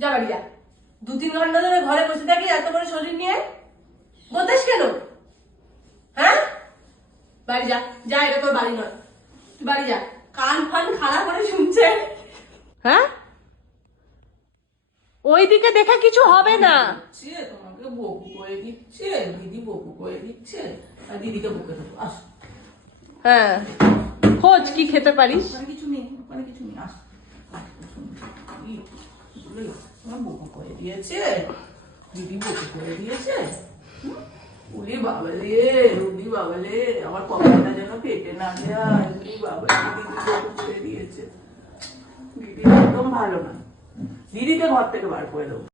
যা বাড়ি যা। 2-3 ঘন্টা ধরে ঘরে বসে থাকি এত বড় শরীর নিয়ে, বলতেস কেন? হ্যাঁ, বাড়ি যা। যা, এটা তোর বাড়ি নয়, তুই বাড়ি যা। কান ফান খাড়া করে শুনছে। হ্যাঁ, ওইদিকে দেখে কিছু হবে না। তোমাকে বকু করে দিচ্ছে, দিদি বকু করে দিচ্ছে, আর দিদিকে বকে দেবো। আস। হ্যাঁ, খোঁজ কি খেতে পারিস। ওখানে কিছু নেই, ওখানে কিছু নেই। আস। আমার বকু করে দিয়েছে, দিদি বকু করে দিয়েছে। উলি বাবালে, উলি বাবালে, আমার কপালটা যেন পেটে না যায়। উলি বাবালে, দিদি বকু করে দিয়েছে। দিদি একদম ভালো না, দিদিকে ঘর থেকে বার করে দেবো।